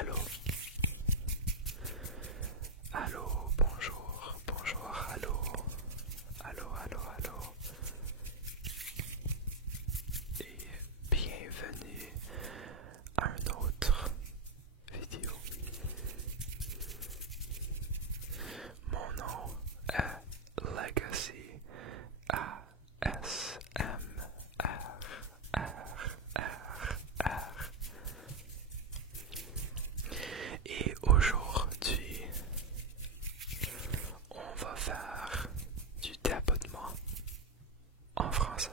Allô? Allô, bonjour, bonjour, allô, allô, allô, allô. Et bienvenue à une autre vidéo. Mon nom est Legacy ASMR. Et aujourd'hui, on va faire du tapotement en français.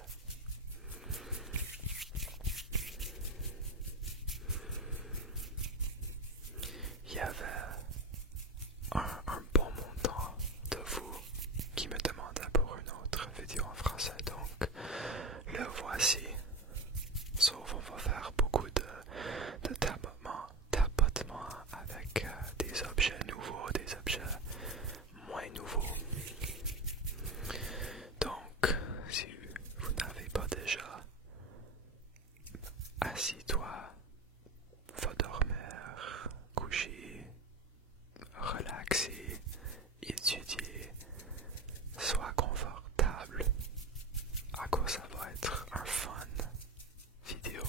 Il y avait un bon montant de vous qui me demandait pour une autre vidéo en français, donc le voici. Sauf on va faire beaucoup de tapotement avec des objets nouveaux, des objets moins nouveaux. Donc, si vous n'avez pas déjà, assis-toi, va dormir, coucher, relaxer, étudier, sois confortable, à quoi ça va être un fun vidéo.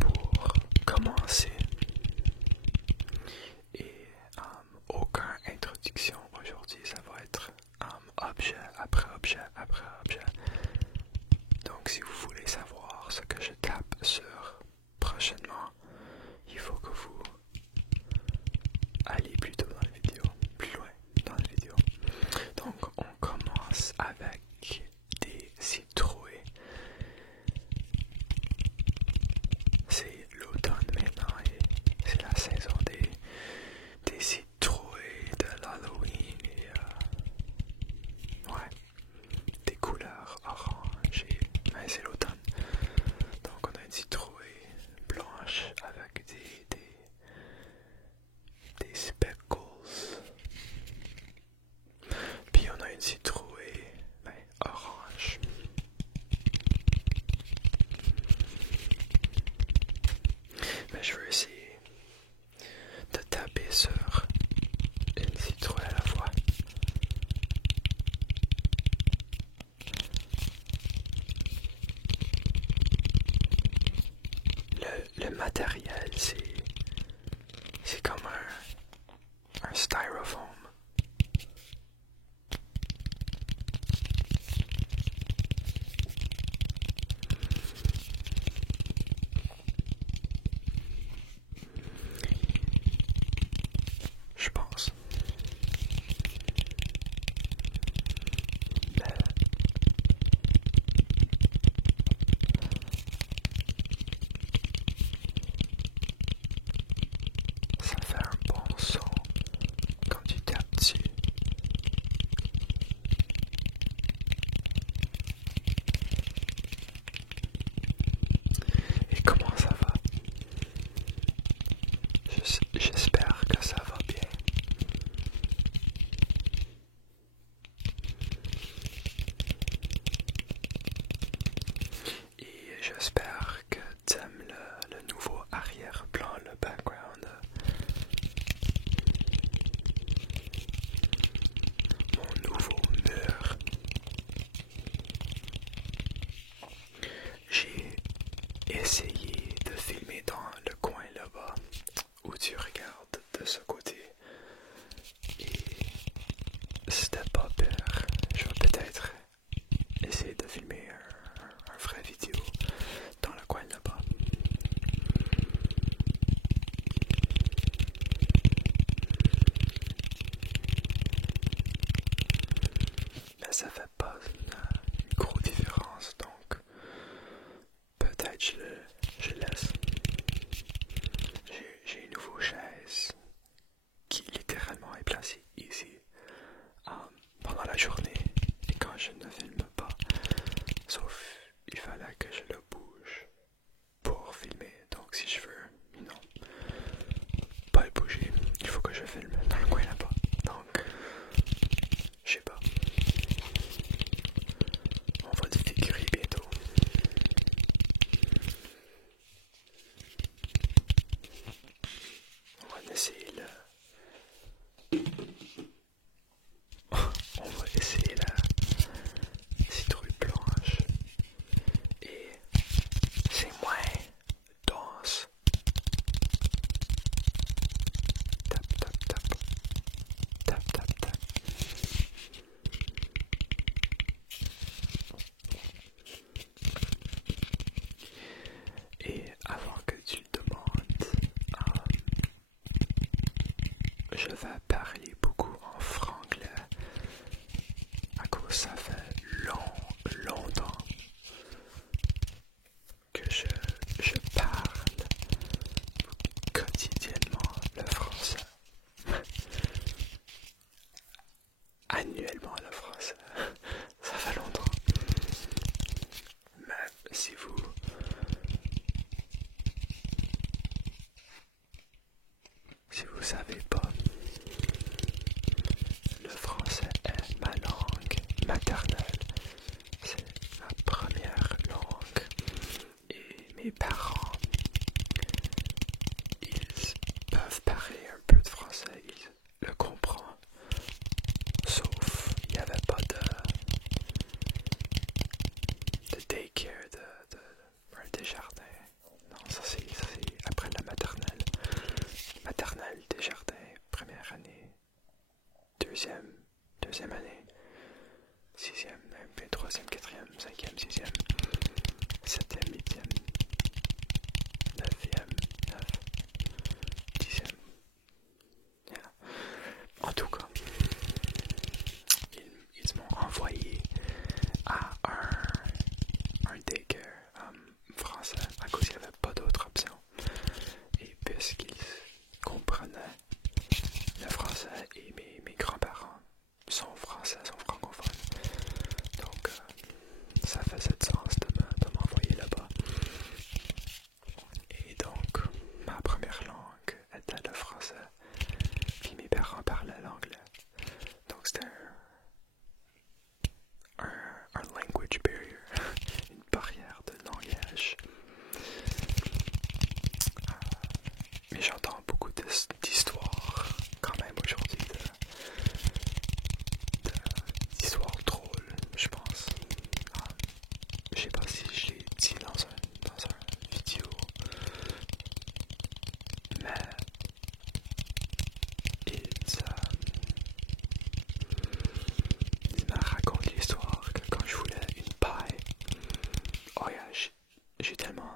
Pour commencer, et aucune introduction aujourd'hui, ça va être objet après objet après objet. Donc si vous voulez savoir ce que je tape sur prochainement, il faut que vous allez plutôt dans la vidéo, plus loin dans la vidéo. Donc on commence avec des citrouilles. C'est l'automne maintenant et c'est la saison des citrouilles, de l'Halloween et ouais, des couleurs orange mais c'est l'automne. Donc on a une citrouille blanche avec des speckles. Puis on a une citrouille orange. Mais je veux essayer de taper sur une citrouille à la fois. Le matériel, c'est comme un styrofoam. Je pense. Mais ça fait un bon son quand tu tapes dessus. Et comment ça va? J'espère que ça va bien. Et j'espère que tu aimes le nouveau arrière-plan, le background. Mon nouveau mur. J'ai essayé de filmer dans le coin là-bas où tu regardes de ce côté. Et c'était pas pire. Je vais peut-être essayer de filmer un vrai vidéo dans le coin là-bas. Mais ça fait pas une grosse différence, donc peut-être je laisse. J'ai une nouvelle chaise qui littéralement est placée ici pendant la journée et quand je ne filme pas, sauf il fallait que je le bouge pour filmer. Donc si je veux, non, pas le bouger, il faut que je filme dans le coin là-bas. Donc, je sais pas. On va le figurer bientôt. je vais parler beaucoup en franglais à cause ça fait longtemps que je parle quotidiennement le français. Annuellement le français. Ça fait longtemps. Mais si vous savez pas, le français est ma langue maternelle. C'est ma première langue. Et mes parents, ils peuvent parler un peu de français, ils le comprennent. Sauf, il n'y avait pas de daycare, un Desjardins. Non, ça c'est après la maternelle. Maternelle, Desjardins, première année, deuxième année, sixième, puis troisième, quatrième, cinquième, sixième, septième, huitième, neuvième, dixième. Yeah. En tout cas, ils m'ont envoyé à un daycare français à cause qu'il n'y avait pas d'autre option. Et puisqu'ils comprenaient le français et mes grands-parents sont français, sont francophones. Donc, ça faisait du sens de m'envoyer là-bas. Et donc, ma première langue était le français. Puis mes parents parlaient l'anglais. Donc, c'était un language barrier, une barrière de langage. Mais j'entends beaucoup d'histoires quand même aujourd'hui, d'histoires drôles, je pense. Je sais pas si je l'ai dit dans un vidéo, mais il m'a raconté l'histoire que quand je voulais une paille, oh yeah, j'ai tellement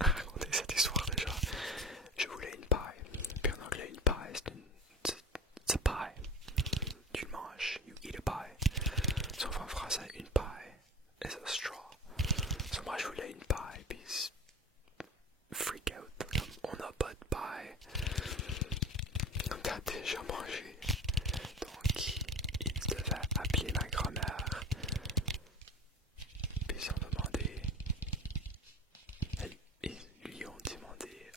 raconté cette histoire déjà. Je voulais une paille. Puis en anglais, une paille, c'est a pie. Tu le manges, you eat a pie. Sauf en français, une paille is a straw. So moi, je voulais une paille, puis freak out. Comme, on n'a pas de paille. Donc, t'as déjà mangé. Donc, ils devaient appeler ma grand-mère. Puis ils ont demandé. Ils lui ont demandé,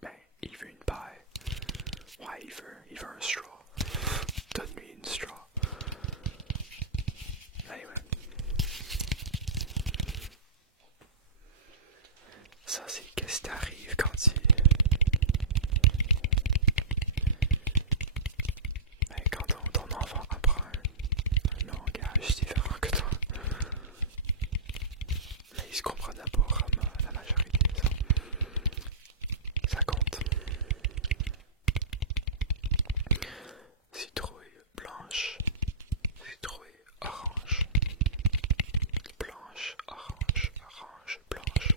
ben, il veut une paille. Ouais, il veut un straw. Donne-lui une straw. Anyway. Ça, c'est qu'est-ce qui t'arrive quand ton enfant apprend un langage différent que toi. Mais il se comprenait pas comme la majorité. Ça compte. Citrouille blanche, citrouille orange, blanche, orange, orange, blanche.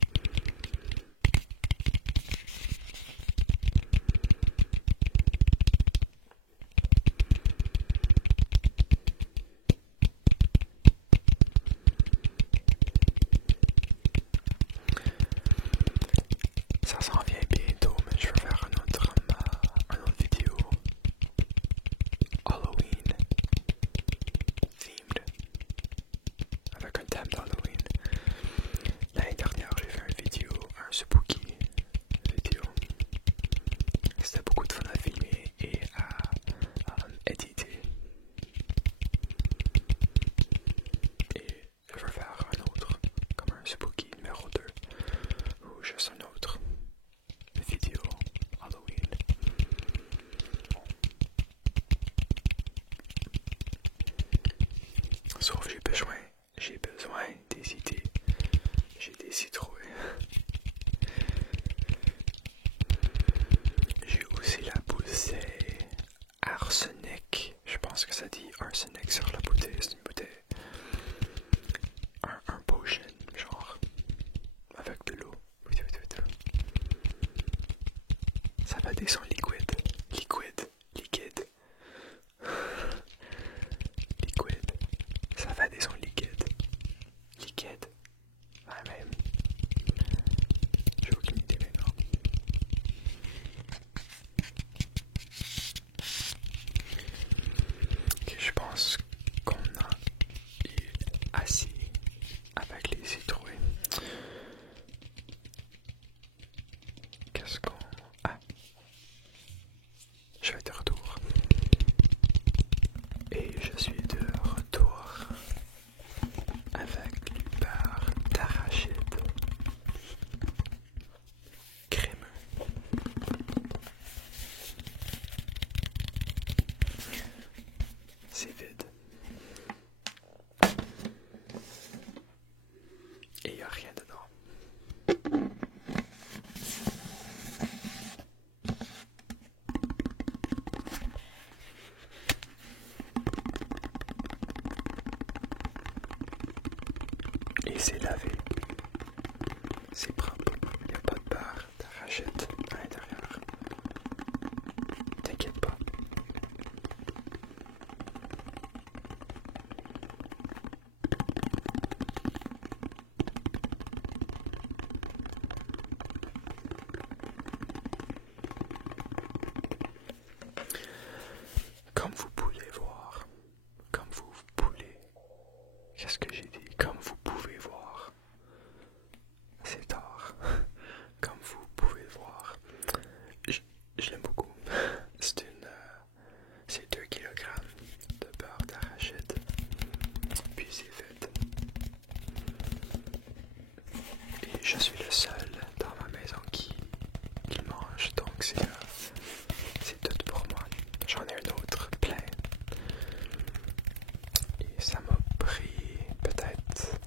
Ça s'en vient bientôt, mais je vais faire un autre vidéo Halloween themed avec un thème d'Halloween. L'année dernière, j'ai fait une vidéo, un spooky vidéo. C'était beaucoup de fun à filmer et à éditer. Et je vais faire un autre, comme un spooky numéro 2, ou juste un autre vidéo Halloween. Sauf j'ai besoin des idées. J'ai des citrouilles. J'ai aussi la bouteille arsenic. Je pense que ça dit arsenic sur la bouteille. C'est une bouteille. Un potion, genre. Avec de l'eau. Ça fait des sons liquides. Liquide. Et c'est lavé. C'est propre. Il n'y a pas de beurre d'arachide à l'intérieur. T'inquiète pas. Comme vous pouvez voir, qu'est-ce que j'ai dit? Comme vous pouvez voir, c'est tard. Comme vous pouvez voir, je l'aime beaucoup. C'est 2 kilogrammes de beurre d'arachide, puis c'est fait. Et je suis le seul dans ma maison qui mange, donc c'est tout pour moi. J'en ai un autre plein. Et ça m'a pris peut-être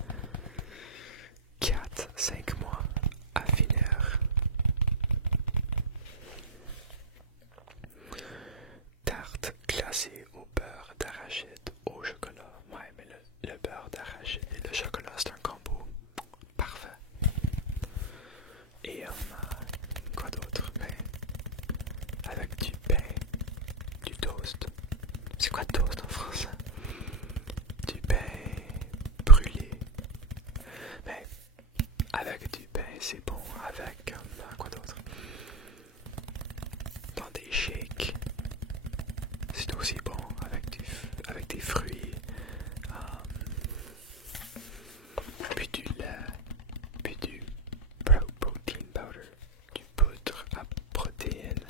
4-5 mois à finir. Tarte glacée au beurre d'arachide au chocolat. Ouais, mais le beurre d'arachide et le chocolat, c'est un combo parfait. Et quoi d'autre? Ben, avec du pain, du toast. C'est quoi toast en français? Du pain brûlé. Mais avec du pain, c'est bon. Avec quoi d'autre? Dans des shakes, c'est aussi bon. Avec des fruits. Puis du lait. Puis du protein powder. Du poudre à protéines.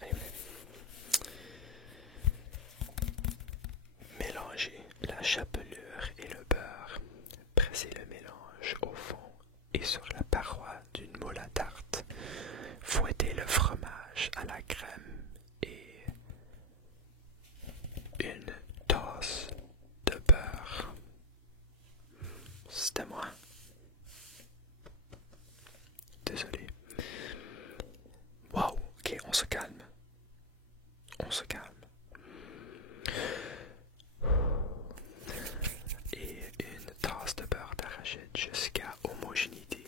Anyway. Mélangez la chapelure et le beurre. Pressez le mélange au fond et sur la paroi d'une moule à tarte. Fouettez le fromage à la crème et une tasse de beurre. C'était moi. Désolé. Wow, ok, on se calme. On se calme. Et une tasse de beurre d'arachide jusqu'à homogénéité.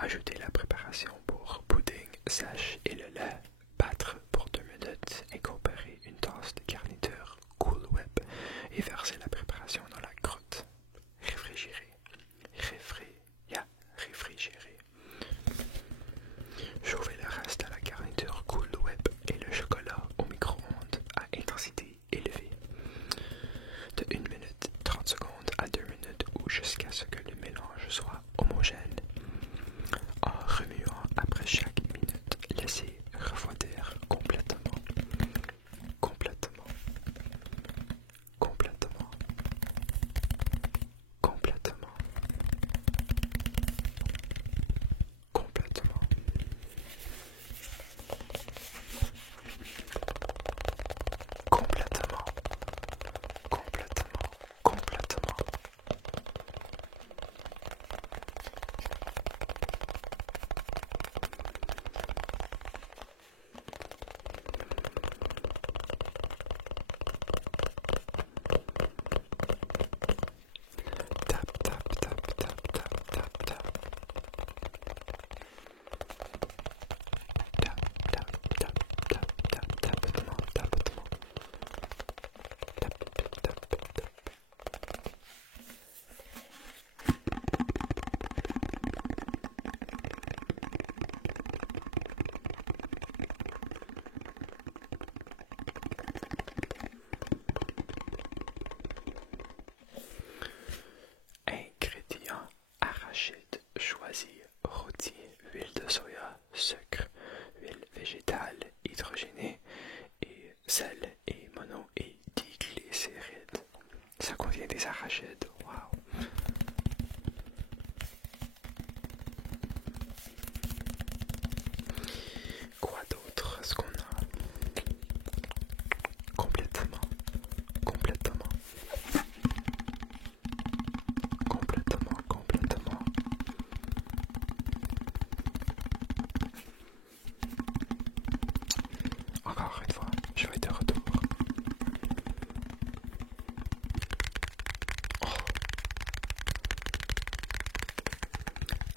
Ajoutez la préparation pour pudding sèche et le lait. Battre pour 2 minutes. Incorporer une tasse de garniture Cool Whip et verser la préparation dans la croûte. Réfrigérer. Réfrigérer. Chauffez le reste à la garniture Cool Whip et le chocolat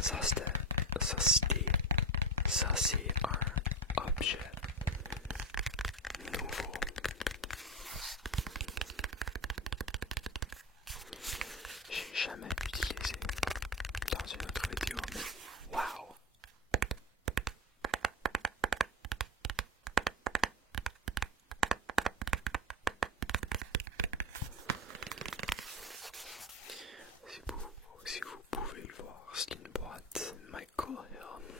Ça c'est un objet nouveau. J'ai jamais utilisé dans une autre vidéo, mais wow! Si vous pouvez le voir, c'est une boîte Michael Hill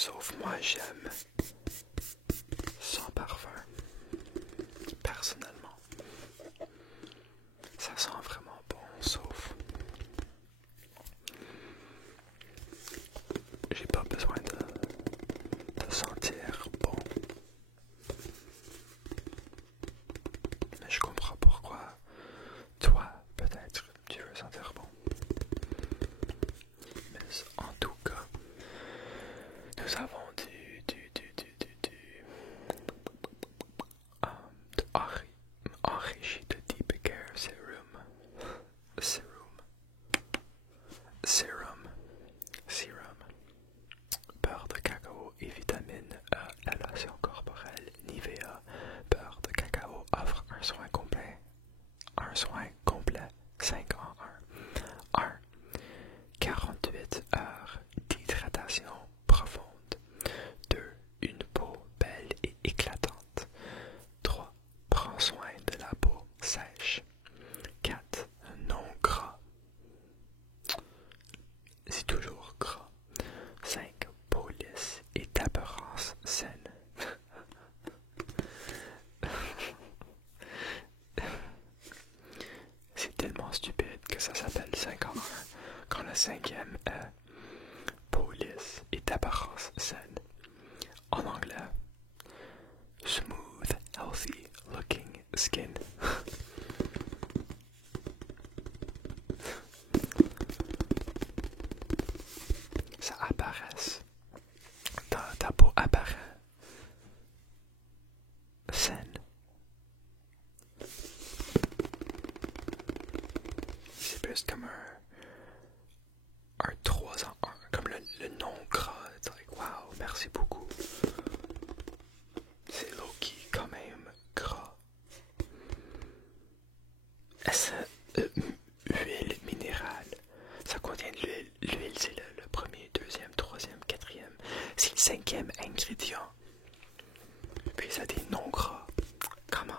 Sauf moi, j'aime sans parfum. Personnellement, ça sent vraiment bon, sauf j'ai pas besoin de sentir bon. Mais je comprends pourquoi toi, peut-être, tu veux sentir bon. Mais en tout cas, nous avons enrichi de Deep Care Serum, beurre de cacao et vitamine E, la lotion corporelle Nivea, beurre de cacao offre un soin complet 5 en 1. 48 heures d'hydratation profonde. 2. Une peau belle et éclatante. 3. Prends soin de la peau sèche. 4. Non gras. C'est toujours gras. 5. Peau lisse et d'apparence saine. C'est tellement stupide que ça s'appelle 5 en 1 quand le 5e est peau lisse et d'apparence saine. En anglais, smooth, healthy looking skin. Ça apparaît. Ta peau apparaît saine. C'est plus comme un 3 en 1, comme le non gras. C'est like, wow, merci beaucoup. C'est low-key quand même gras. Est-ce huile minérale? Ça contient de l'huile. L'huile, c'est le premier, deuxième, troisième, quatrième. C'est le 5e ingrédient. Puis ça dit non gras. Comment?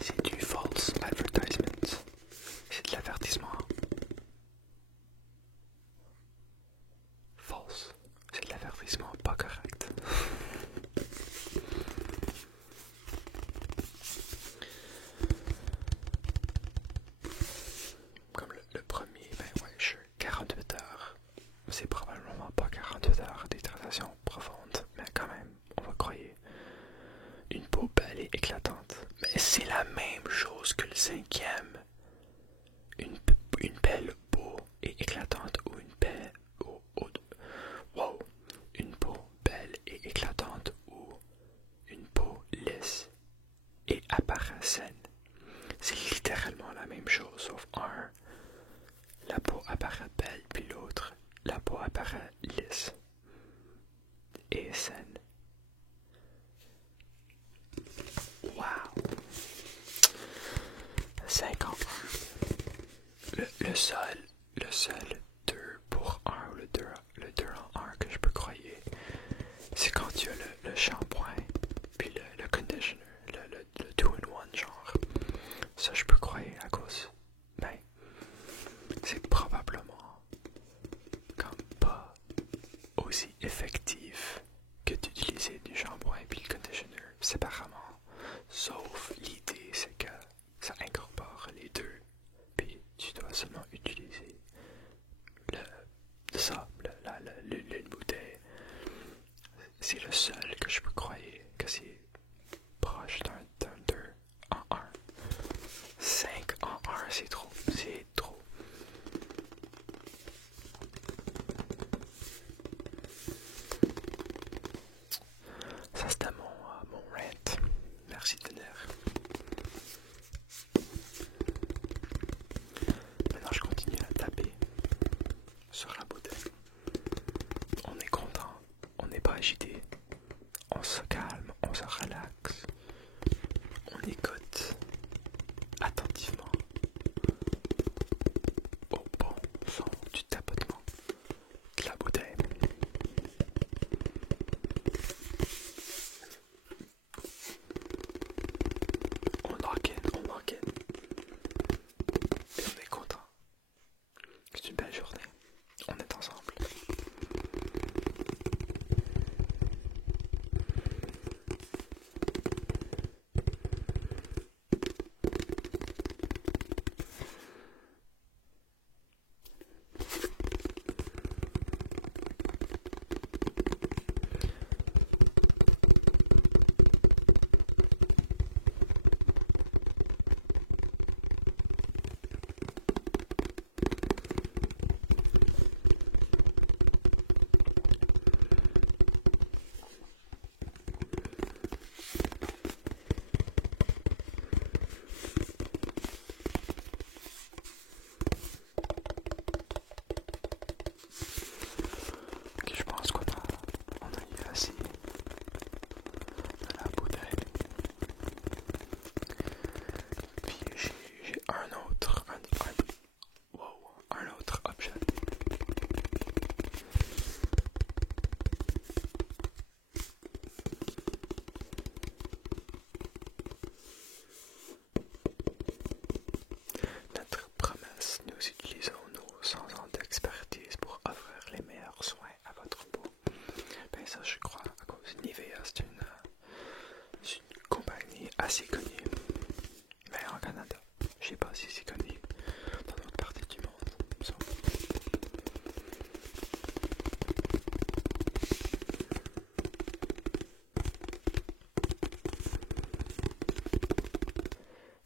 C'est du false advertisement. C'est de l'avertissement. False. C'est de l'avertissement pas correct. Comme le premier, ben ouais, 48 heures. C'est probablement pas 48 heures d'hydratation profonde, mais quand même, on va croire. Une peau belle et éclatante. Mais c'est la même chose que le 5e. Une belle peau et éclatante ou une belle... wow. Une peau belle et éclatante ou une peau lisse et apparaît saine. C'est littéralement la même chose, sauf un, la peau apparaît belle, puis l'autre, la peau apparaît lisse et saine. Wow! 5 en 1. Le seul 2 pour 1 ou le 2 en 1 que je peux croire, c'est quand tu as le shampoing puis le conditioner, le 2-in-1 genre. Ça je peux croire à cause, ben, c'est probablement comme pas aussi effectif que d'utiliser du shampoing puis le conditioner séparément. Sauf l'idée c'est que ça incorpore les deux, puis tu dois seulement utiliser l'une bouteille. C'est le seul que je peux croire que c'est proche d'un 2 en 1. 5 en 1, c'est trop. Ça c'était mon rant. Merci de venir. Maintenant je continue à taper sur la bouteille. On est content, on n'est pas agité, on se calme, on se relaxe, on écoute attentivement au bon son du tapotement de la bouteille. On lock in. Et on est content. C'est une belle journée. On est ensemble. ça, je crois, à cause de Nivea. C'est une compagnie assez connue. Mais en Canada, je sais pas si c'est connu dans d'autres parties du monde. So.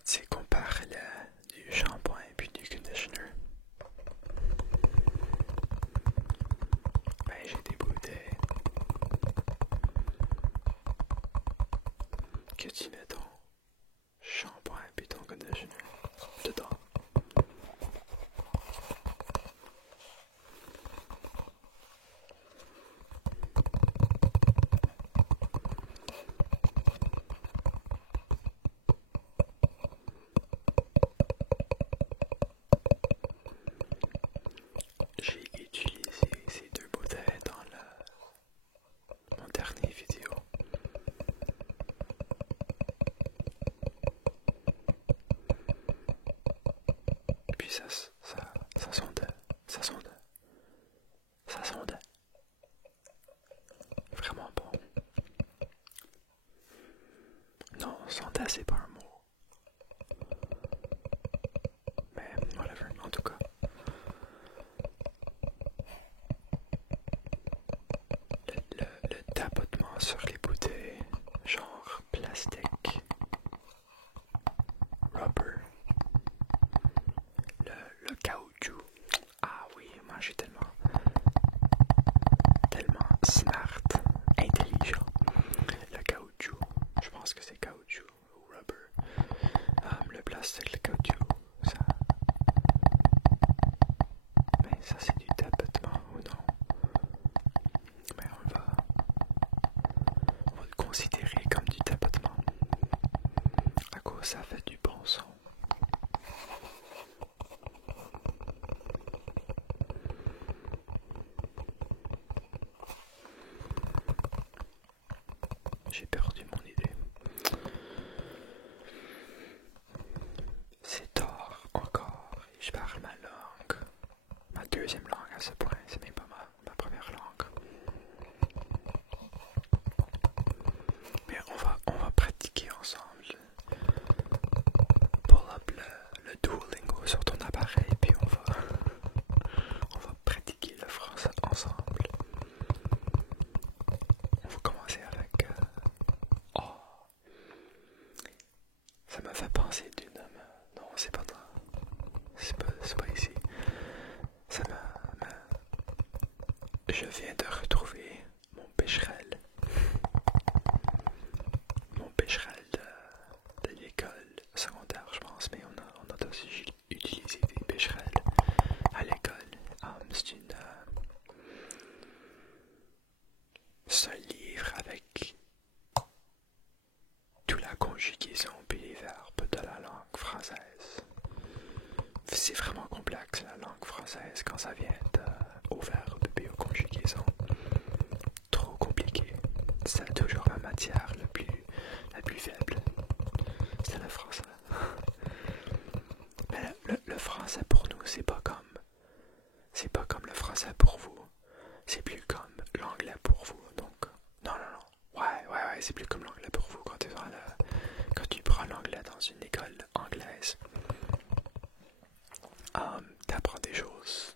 Tu sais, compare du shampoing puis du conditioner. Ben, j'ai des bouteilles que tu mets ton shampoing puis ton conditioner dedans. J'ai utilisé ces deux bouteilles dans mon dernier vidéo. Puis ça sonde vraiment bon. Non, sonde c'est pas un mot. Mais whatever, en tout cas. Le tapotement sur les bouteilles, genre plastique, rubber, le caoutchouc. Ah oui, moi j'ai tellement smart, intelligent. Le caoutchouc, je pense que c'est caoutchouc ou rubber. Le plastique, le caoutchouc, ça. Mais ça c'est du tapotement ou non? Mais on va le considérer comme du tapotement. À cause ça fait du bon son. J'ai perdu mon idée. C'est tard encore et je parle ma langue. Ma deuxième langue à ce point, c'est même pas ma première langue. Mais on va pratiquer ensemble. Pull up le Duolingo sur ton appareil, puis on va pratiquer le français ensemble. On va commencer avec oh, ça m'a fait penser d'une non, c'est pas ici. Ça je viens de retrouver mon pécherel. Mon pécherel de l'école secondaire, je pense, mais on a aussi utilisé des pécherels à l'école. C'est un livre avec toute la conjugaison et les verbes de la langue française. C'est vraiment complexe la langue française quand ça vient au verbe et aux conjugaisons. Trop compliqué. C'est toujours la matière la plus faible. C'est le français. Mais le français pour nous, c'est pas comme le français pour vous. C'est plus comme l'anglais pour vous. Donc, non. Ouais, c'est plus comme l'anglais pour vous quand tu prends l'anglais dans une école anglaise. T'apprends des choses.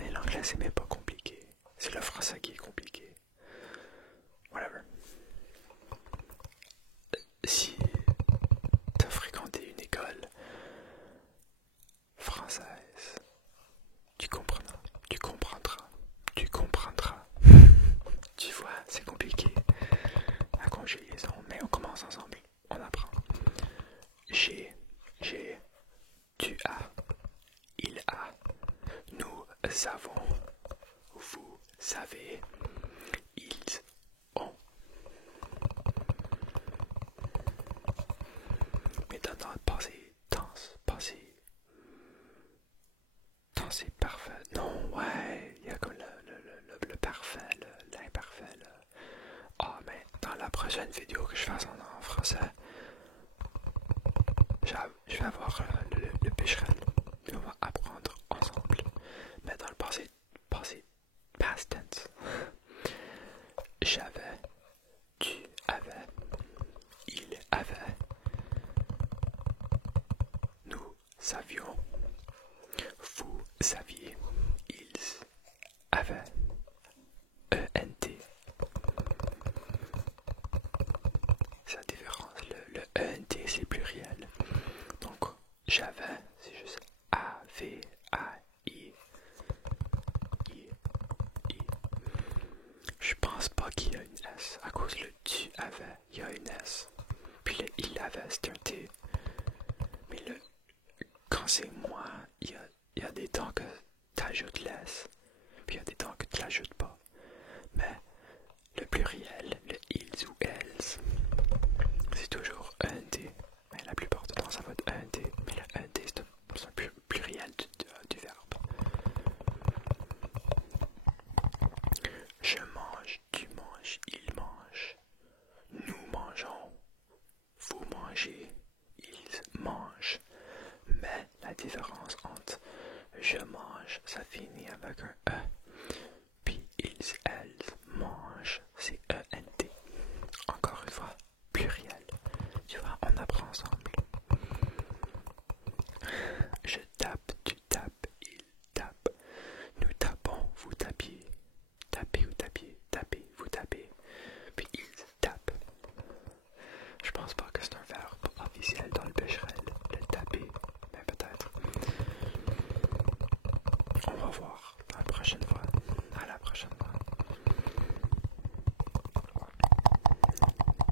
Mais l'anglais, c'est même pas compliqué. C'est le français qui est compliqué. Whatever. Si t'as fréquenté une école française, tu comprendras. Tu vois, c'est compliqué. La conjugaison, mais on commence ensemble. On apprend. J'ai, tu as, il a, nous avons, vous savez, ils ont. Mais dans le passé, c'est parfait. Non, ouais, il y a comme le parfait, l'imparfait. Ah, mais dans la prochaine vidéo que je fasse en français, je vais avoir le pécherel. Et on va apprendre ensemble. Mais dans le passé, past tense. savions, vous saviez, ils avaient, ENT. C'est la différence. Le ENT c'est pluriel. Donc j'avais, c'est juste A, V, A, I, I, I. Je pense pas qu'il y a une S. À cause le tu avais, il y a une S. Puis le il avait, c'est un T. Mais quand c'est moi, il y a des temps que t'ajoutes l'S. Puis il y a des temps que tu l'ajoutes pas. Mais le pluriel, le ils ou elles, c'est toujours ENT. Mais la plupart du temps, ça va être ENT. Mais le ENT, c'est un pluriel du verbe. Je mange, tu manges, il mange. Nous mangeons, vous mangez, ils mangent. Mais la différence entre je mange, ça finit avec un E. Puis ils, elles mangent, c'est ENT. Encore une fois, pluriel. Tu vois, on apprend ensemble. Je tape, tu tapes, il tape. Nous tapons, vous tapiez. Tapez ou tapiez, tapez, vous tapez. Puis ils tapent. Je pense pas que c'est un verbe officiel dans le Becherel, le taper, mais peut-être. On va voir la prochaine fois. À la prochaine fois.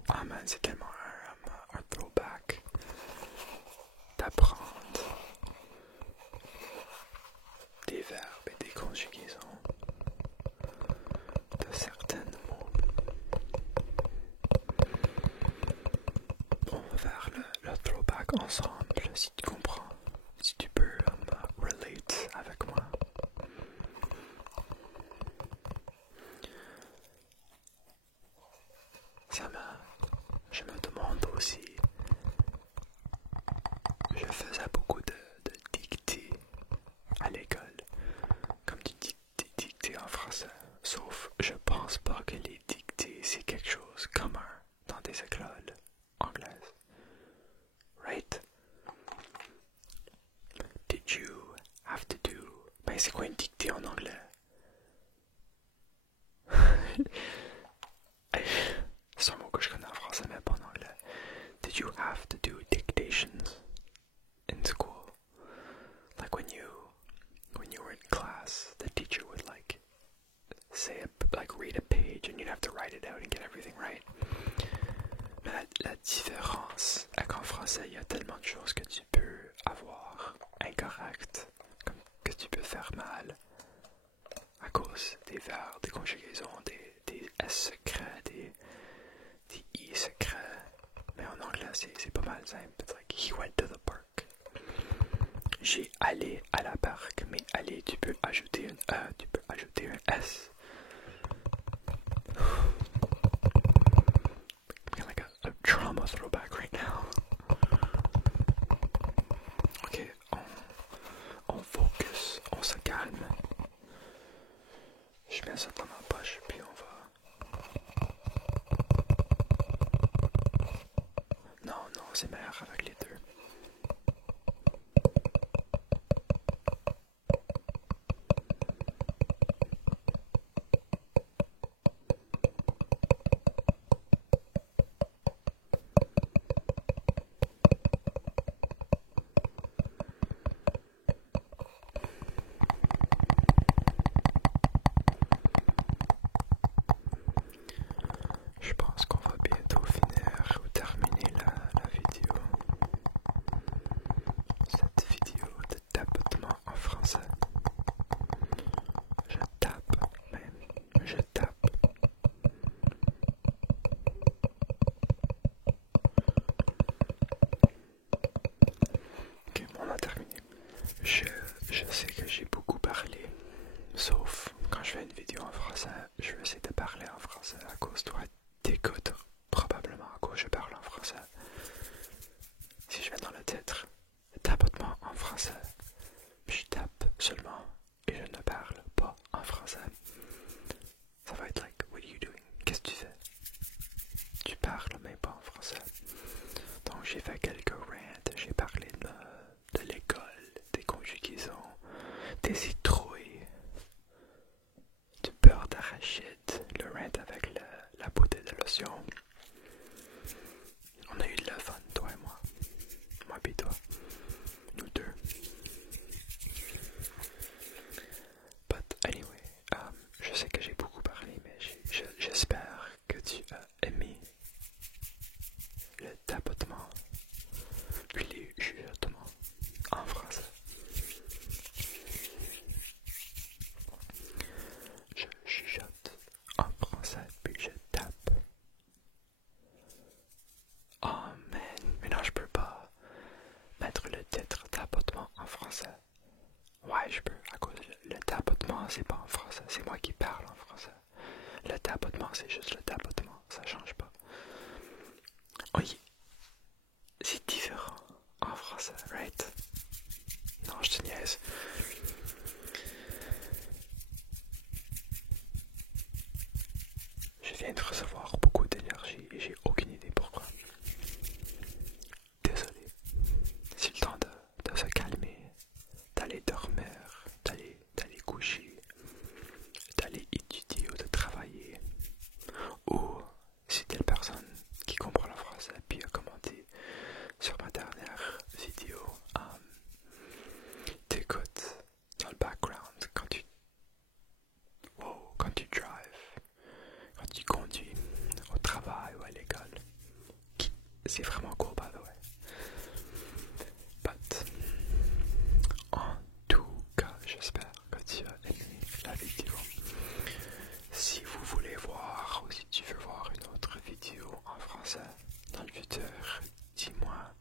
Ah man, c'est tellement un throwback d'apprendre des verbes et des conjugaisons de certains mots. On va faire le throwback ensemble, si tu comprends, si tu peux relate avec moi. Je me demande aussi, je faisais beaucoup de dictées à l'école, comme du dictées en français, sauf je pense pas que les dictées c'est quelque chose commun dans des écoles anglaises. Right? Did you have to do... Ben c'est quoi une dictée en anglais? C'est un mot que je connais en français mais pas en anglais. Did you have to do dictations in school? Like when you were in class, the teacher would read a page and you'd have to write it out and get everything right. Mais la différence est qu'en français, il y a tellement de choses que tu peux avoir incorrectes, comme que tu peux faire mal à cause des verbes, des conjugaisons, des S secrets, des I secrets. Mais en anglais, c'est pas mal simple. It's like, he went to the park. J'ai allé à la parc, mais aller, tu peux ajouter un E, tu peux ajouter un S. I'm like a trauma throwback right now. Ok, on focus, on se calme. Je mets ça dans ma poche, puis on va... Non, c'est meilleur avec les deux. Je pense qu'on va bientôt finir ou terminer la vidéo. Cette vidéo de tapotement en français. Je tape même. Je tape. Ok, bon, on a terminé. Je sais que j'ai beaucoup parlé. Sauf quand je fais une vidéo en français, je vais essayer de parler en français à cause toi t'écoutes probablement à cause je parle en français. Si je mets dans le titre tapotement en français, je tape seulement et je ne parle pas en français. Ça va être like, what are you doing? Qu'est-ce que tu fais? Tu parles même pas en français. Donc j'ai fait quelques rants, j'ai parlé de l'école, c'est pas en français, c'est moi qui parle en français. Le tapotement, c'est juste le tapotement, ça change pas. Oui, c'est différent en français, right? Non, je te niaise. Je viens de recevoir beaucoup d'énergie et j'ai aucune idée pourquoi. Désolé. C'est le temps de se calmer, d'aller dormir, d'aller coucher, d'aller étudier ou de travailler. Ou si t'es la personne qui comprend le français puis a commenté sur ma dernière vidéo, t'écoutes dans le background quand tu drives, quand tu conduis au travail ou à l'école. C'est vraiment cool, by the way. But, en tout cas, j'espère que tu as aimé la vidéo. Si vous voulez voir ou si tu veux voir une autre vidéo en français dans le futur, dis-moi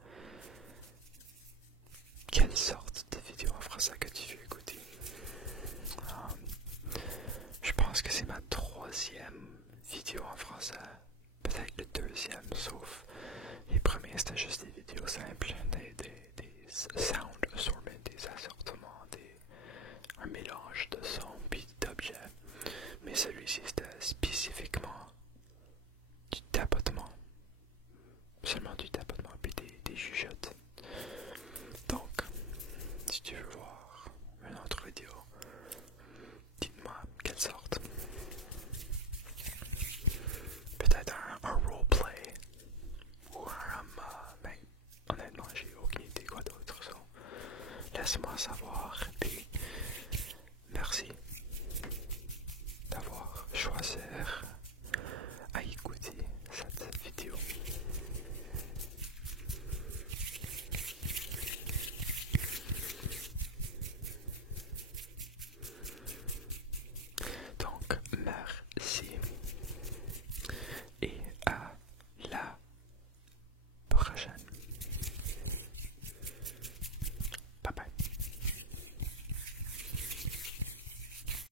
quelle sorte de vidéo en français que tu veux écouter. Je pense que c'est ma troisième